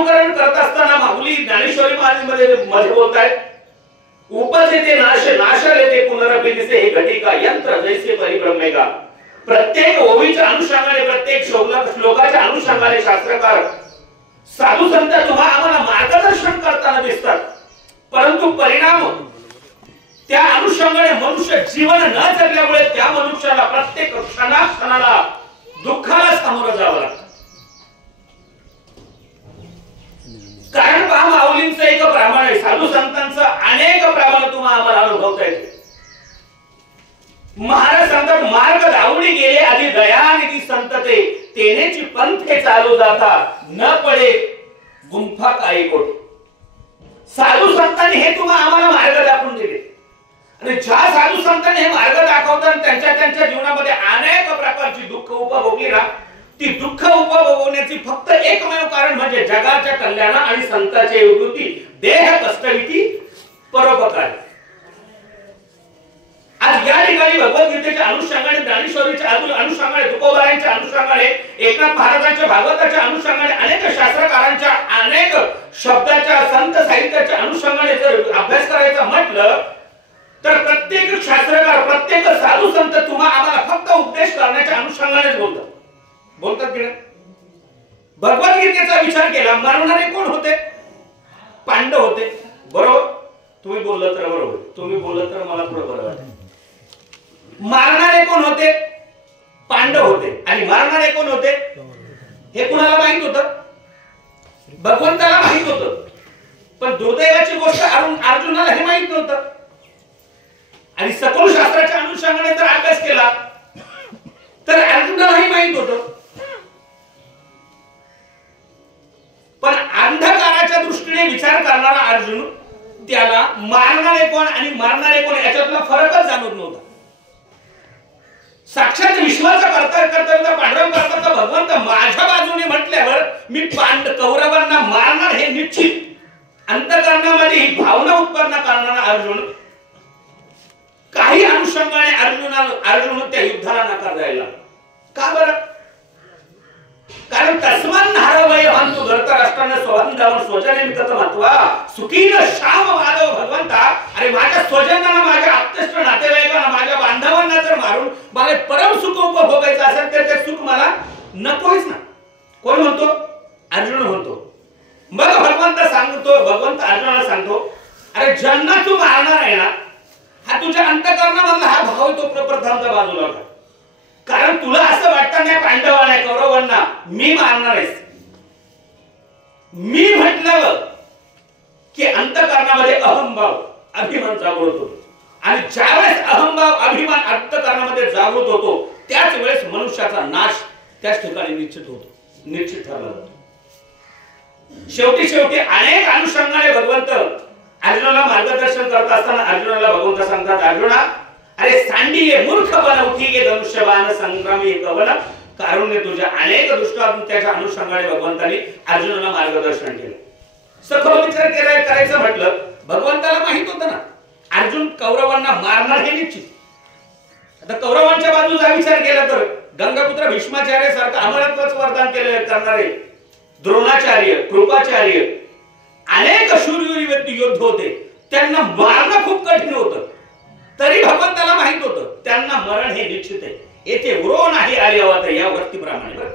नामकरण करत असताना माऊली ज्ञानेश्वरी मध्ये बोलतायत, उपजेते नाश नाशलेते पुनरपि दिसे हे घटिका यंत्र जैसे परिब्रह्मेगा. प्रत्येक ओवीच्या अनुषंगाने, प्रत्येक श्लोकाच्या अनुषंगाने शास्त्रकार साधू संत तुम्हाला आम्हाला मार्गदर्शन करताना दिसतात, परंतु परिणाम त्या अनुषंगाने मनुष्य जीवन न जगल्यामुळे त्या मनुष्याला प्रत्येक क्षणाला दुःखाला सामोरं जावं लागतं. कारण पहा माऊलींचं एक प्रमाण आहे, साधू संतांचं अनेक प्रमाण तुम्हाला आम्हाला अनुभवता येते. महाराज सांगतात, मार्ग धावणी गेले आधी दयानिधी संतते, तेनेची पंथे चालू जाता न पडे गुंफा काही कोट. साधू संतांनी हे तुम्हाला आम्हाला मार्ग दाखवून दिले, आणि ज्या साधू संतांनी हे मार्ग दाखवतात त्यांच्या जीवनामध्ये अनेक प्रकारची दुःख उपभोगली ना, ती दुःख उपभोगण्याची फक्त एकमेव कारण म्हणजे जगाच्या कल्याणा आणि संतांची विभूती, देह कष्टविती परोपकार. आज या ठिकाणी भगवद्गीतेच्या अनुषंगाने, ज्ञानेश्वरीच्या अनुषंगाने, तुकोबारायांच्या अनुषंगाने, एकनाथ महाराजांच्या भागवताच्या अनुषंगाने, अनेक शास्त्रकारांच्या अनेक शब्दाच्या संत साहित्याच्या अनुषंगाने जर अभ्यास करायचा म्हटलं तर प्रत्येक शास्त्रकार, प्रत्येक साधू संत तुम्हाला आम्हाला फक्त उपदेश करण्याच्या अनुषंगानेच बोलतात की नाही. भगवद्गीतेचा विचार केला, मरणारे कोण होते? पांडव होते. बरोबर, तुम्ही बोललं तर बरोबर, तुम्ही बोललं तर मला थोडं बरं वाटतं. मारणारे कोण होते? पांडव होते. आणि मारणारे कोण होते हे कुणाला माहित होतं? भगवंताला माहित होतं, पण दुर्दैवाची गोष्ट अर्जुनाला हे माहित नव्हतं. आणि सखोल शास्त्राच्या अनुषंगाने जर अभ्यास केला तर अर्जुनालाही माहित होतं, पण अंधकाराच्या दृष्टीने विचार करणारा अर्जुन त्याला मारणारे कोण आणि मरणारे कोण याच्यातला फरकच जाणवत नव्हता. साक्षात विश्वाचा कर्तव्य पांडुरंग करता भगवंत माझ्या बाजूने म्हटल्यावर मी कौरवांना मारणार हे निश्चित. अंतःकरणामध्ये ही भावना उत्पन्न करणारा अर्जुन काही अनुषंगाने अर्जुन त्या युद्धाला नकार द्यायला. का बरं? कारण तस्मान नारवय भांतु धृतराष्ट्राने स्वहन जाऊन स्वजने विकत महत्वा सुखीन श्याम माधव भगवंता. अरे माझ्या स्वजनांना, माझ्या आप्तेष्ट नातेवाईकांना, माझ्या बांधवांना जर मारून मला परम सुख उपभोगायचं असेल तर ते सुख मला नकोच ना. कोण म्हणतो? अर्जुन म्हणतो. मग भगवंत अर्जुनाला सांगतो, अरे ज्यांना तू मारणार आहे ना, हा तुझ्या अंतःकरणामधला हा भाव तो प्रथमचा बाजूला होता. कारण तुला असं वाटतं नाही पांडवांना, कौरवांना मी मारणार आहेस. मी म्हटलं की अंतःकरणामध्ये अहंभाव, अभिमान जागृत होतो, आणि ज्यावेळेस अहंभाव, अभिमान अंतःकरणामध्ये जागृत होतो त्याच वेळेस मनुष्याचा नाश त्याच ठिकाणी निश्चित ठरला जातो. शेवटी अनेक अनुषंगाने भगवंत अर्जुनाला मार्गदर्शन करत असताना अर्जुनाला भगवंत सांगतात, अर्जुना अरे सांडिये मूर्खपणा उठीगे धनुष्यबाण संग्रामी कवन. कारुण्य तुझ्या अनेक दृष्टांताच्या अनुषंगाने भगवंतांनी अर्जुनाला मार्गदर्शन केलं. सखोल विचार करायचं म्हटलं, भगवंताला माहित होतं ना अर्जुन कौरवांना मारणार हे निश्चित. आता कौरवांच्या बाजूचा विचार केला तर गंगापुत्र भीष्माचार्य सारखं अमरत्वाचं वरदान करणारे द्रोणाचार्य, कृपाचार्य, अनेक शूरवीर व्यक्ती योद्ध होते, त्यांना मारणं खूप कठीण होतं. तरी भगवंताला माहित होतं त्यांना मरण हे निश्चित आहे. येथे व्रो नाही आली अवत या वृत्तीप्रमाणे. बरं,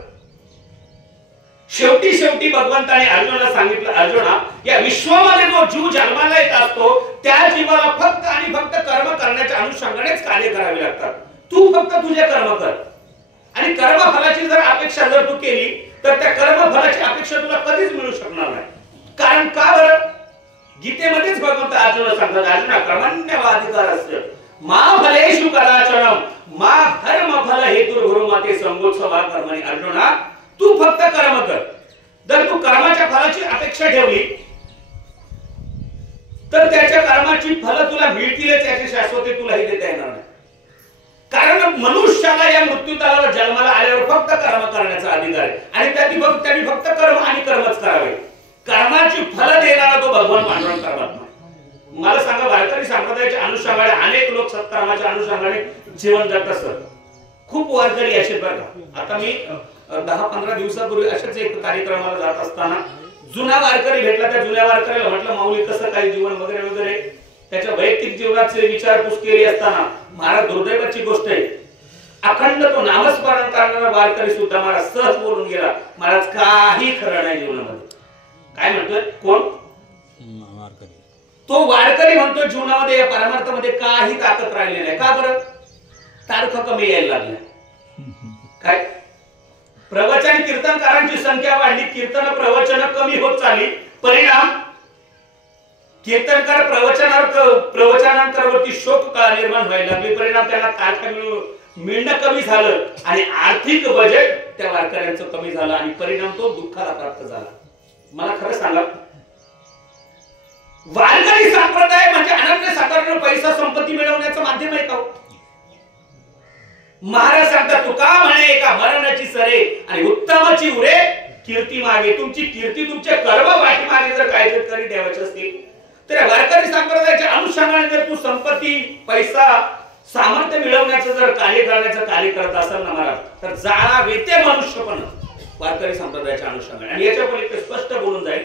शेवटी भगवंताने अर्जुनाला सांगितलं, अर्जुना या विश्वामध्ये जो जीव जन्माला येत असतो त्या जीवाला फक्त आणि फक्त कर्म करण्याच्या अनुषंगानेच कार्य करावे लागतात. तू फक्त तुझे कर्म कर, आणि कर्मफलाची जर अपेक्षा जर तू केली तर त्या कर्मफलाची अपेक्षा तुला कधीच मिळू शकणार नाही. कारण का बरं? गीतेमध्येच भगवंत अर्जुनाला सांगतात, अर्जुना कर्मण्यवाधिकारस्य मा फलेषु कदाचनम मा कर्म फल हेतुर्भुर्मते संगोत्सवा कर्मणि. अर्जुना तू फक्त कर्म कर. जर तू कर्माच्या फलाची अपेक्षा ठेवली तर त्याच्या कर्माची फल तुला मिळतीलच याची शाश्वती तुलाही देता येणार नाही. कारण मनुष्याला या मृत्यूतलावर जन्माला आल्यावर फक्त कर्म करण्याचा अधिकार आहे, आणि त्यांनी फक्त कर्म आणि कर्मच करावे. कर्माची फल देणारा तो भगवान पांडुरंग परमात्मा. मला सांगा, भारताची संप्रदायाच्या अनुषंगाने अनेक लोक सत्कर्माच्या अनुषंगाने जीवन जगत असतात. खूप वारकरी असे बघा. आता मी 10-15 दिवसापूर्वी अशाच एक कार्यक्रमाला जात असताना जुना वारकरी भेटला, त्या जुन्या वारकऱ्याला म्हटलं माऊली कसं काय जीवन वगैरे वगैरे, त्याच्या वैयक्तिक जीवनाची विचारपूस केली असताना महाराज दुर्दैवाची गोष्ट आहे, अखंड तो नामस्मरण करणारा वारकरी सुद्धा महाराज सहज बोलून गेला, महाराज काही खरं नाही जीवनामध्ये. काय म्हणतोय कोण? तो वारकरी म्हणतो जीवनामध्ये या परमार्थामध्ये काही ताकद राहिली नाही. का बरं? तारखा कमी यायला लागल्या. काय? प्रवचन कीर्तनकारांची संख्या वाढली, कीर्तन प्रवचन कमी होत चालली, परिणाम कीर्तनकार प्रवचनांतरावरती शोक कळा निर्माण व्हायला लागली, परिणाम त्यांना तारखा मिळणं कमी झालं आणि आर्थिक बजेट त्या वारकऱ्यांचं कमी झालं आणि परिणाम तो दुःखाला प्राप्त झाला. मला खरं सांगा, वारकरी संप्रदाय म्हणजे अनन्यसाधारण पैसा संपत्ती मिळवण्याचं माध्यम आहे का? महाराज सांगतात तुका म्हणे एका मरणाची सरे आणि उत्तमाची उरे कीर्ती मागे. तुमची कीर्ती तुमच्या कर्म पाठीमागे जर काहीतरी तरी द्यावायचे असतील तर वारकरी संप्रदायाच्या अनुषंगाने जर तू संपत्ती पैसा सामर्थ्य मिळवण्याचं जर कार्य करण्याचं कार्य करत असेल ना महाराज, तर जाळा वेते मनुष्य पण वारकरी संप्रदायाच्या अनुषंगाने. आणि याच्या पलीकडे स्पष्ट बोलून जाईल,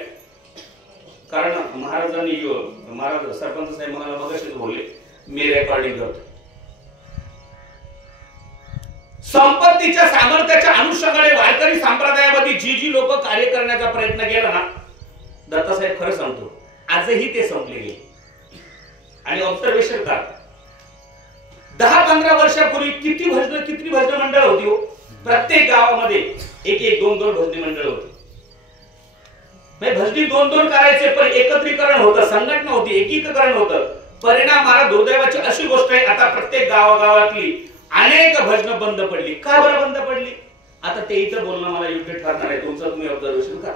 कारण महाराज सरपंच साहेब मला मगाशीच बोलले, मी रेकॉर्डिंग करतो. संपत्तीच्या सामर्थ्याच्या अनुषंगाने वारकरी संप्रदायामध्ये जी लोक कार्य करण्याचा प्रयत्न केला ना, दत्तासाहेब खरं सांगतो आजही ते संपले गेले. आणि ऑब्झर्वेशन का, 10-15 वर्षापूर्वी किती भजन मंडळ होती हो. प्रत्येक गावामध्ये एक 2-2 भजनी मंडळ होती. भजनी 2-2 करायचे, पण एकत्रीकरण होतं, संघटना होती, एकीकरण होतं. परिणाम महाराज दुर्दैवाची अशी गोष्ट आहे, आता प्रत्येक गावागावातली अनेक भजन बंद पडली. का बरं बंद पडली? आता ते इथं बोलणं मला योग्य ठरणार आहे, तुमचं तुम्ही ऑब्झर्वेशन करा.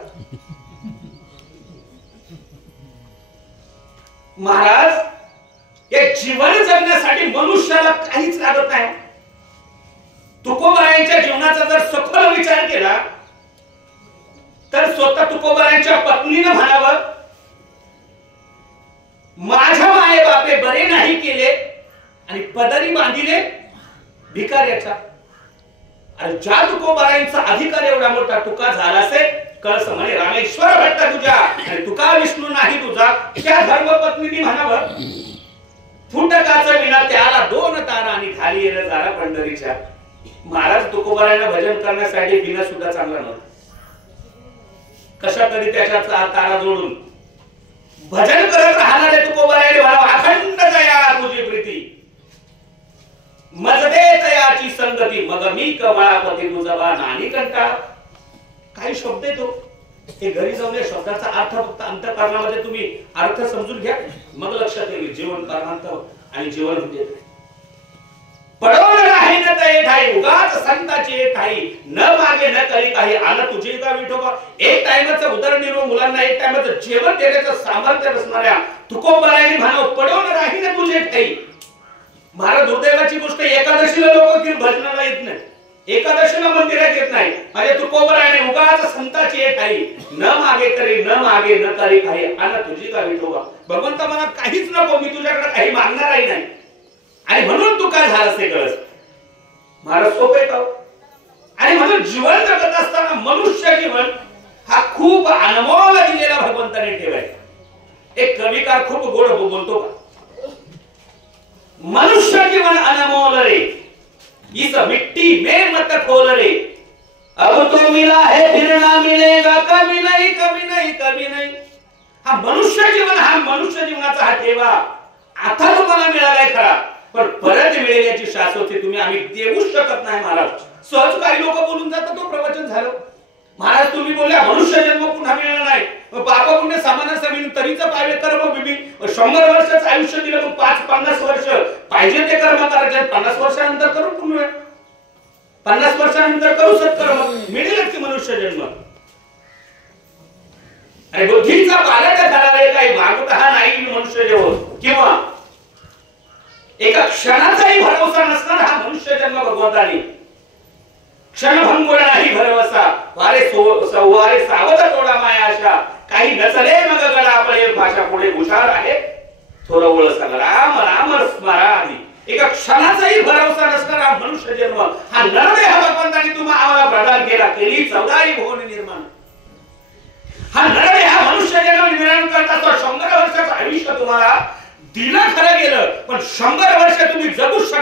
महाराज या जीवन जगण्यासाठी मनुष्याला काहीच लागत नाही. तुकोबारायांच्या जीवनाचा जर सखोल विचार केला तर स्वतः तुकोबारायांच्या पत्नीने म्हणावं, माझ्या माये बापे बरे नाही केले आणि पदरी बांधिले भिकाऱ्याच्या. आणि ज्या तुकोबारायांचा अधिकार एवढा मोठा तुका झाला असेल, कळस म्हणे रामेश्वर भट्ट तुझ्या आणि तुका विष्णू नाही तुझा, त्या धर्मपत्नीने म्हणावं, फुटकाचा विना त्याला 2 तारा आणि खाली येणं जारा पंढरीच्या. महाराज तुकोबारायांना भजन करण्यासाठी बिना सुद्धा चांगला नव्हता. कशा तरी त्याच्या तारा जोडून भजन करत राहणारे तुकोबारायांनी म्हणावं, अखंड दया तुझी प्रीती मजदे तयाची संगती मग मी कमळापती तुझा बा नानी कंटा. काही शब्द आहे तो, हे घरी जाऊन या शब्दाचा अर्थ फक्त अंतःकरणामध्ये तुम्ही अर्थ समजून घ्या, मग लक्षात येईल जीवन कर्मांत आणि जीवन होते. पडवण राही न तये ठाई उगाच संताची ठाई न मागे न करी काही आला तुझे का विठोबा. एक टाइमचं उदरनिर्वाह मुलांना एक टाइमचं जेवण देण्याचं सामर्थ्य नसणाऱ्या तुकोबारायांनी म्हणावं, पडवण राही न तुझे ठाई. महाराज दुर्दैवाची गोष्ट, एकादशीला लोक भजनाला येत नाही, एकादशीला मंदिरात येत नाही. माझ्या तुकोबारायाने उगाच संताची एक आई न मागे करी न मागे न करी काही आला तुझी का विठोबा. भगवंत मला काहीच नको, मी तुझ्याकडे काही मागणारही नाही आणि म्हणून तू काय झालास ते कळस. महाराज सोपे का? आणि म्हणून जीवन जगत असताना मनुष्य जीवन हा खूप अनमोल दिलेला भगवंताने ठेवायचा. एक कविकार खूप गोड बोलतो का, मनुष्य जीवन अनमोल रे इस मिट्टी में मत खोल रे, अब तो मिला है फिर ना मिलेगा कभी नहीं कभी नहीं कभी नहीं. हा मनुष्य जीवन, हा मनुष्य जीवनाचा हा ठेवा आता तुम्हाला मिळालाय खरा, पण परत मिळेल याची शाश्वती तुम्ही आम्ही देऊ शकत नाही. महाराज सहज काही लोक बोलून जातात, तो प्रवचन झालं. महाराज तुम्ही बोलल्या मनुष्य जन्म पुन्हा मिळणार नाही, पाप पुण्य समान समीन तरीच पावे कर्म बिबी. 100 वर्षाचं आयुष्य दिलं, मग 5-50 वर्ष पाहिजे ते कर्म करायचे, 50 वर्षानंतर करू पुण्य, 50 वर्षानंतर करू सत्कर्म, मिळेलच की मनुष्य जन्म. आणि बुद्धीचा पालक झाला काही मागता नाही मनुष्य जेवण, किंवा एका क्षणाचाही भरवसा नसणार हा मनुष्य जन्म भगवंतानी. क्षणभंगुर नाही भरवसा वारे सौवारे सावध तोडा माया आशा, काही नचले मग गडा आपले भाषा पुढे हुशार आहे थोडं ओळ सांग राम राम स्मरा आधी. एका क्षणाचाही भरवसा नसणारा मनुष्य जन्म हा नरदेह भगवंतानी तुम्हाला आम्हाला प्रदान केला, केली 14 भुवन निर्माण. हा नरदेह दिलं खरं गेलं पण 100 वर्ष तुम्ही जगू शकता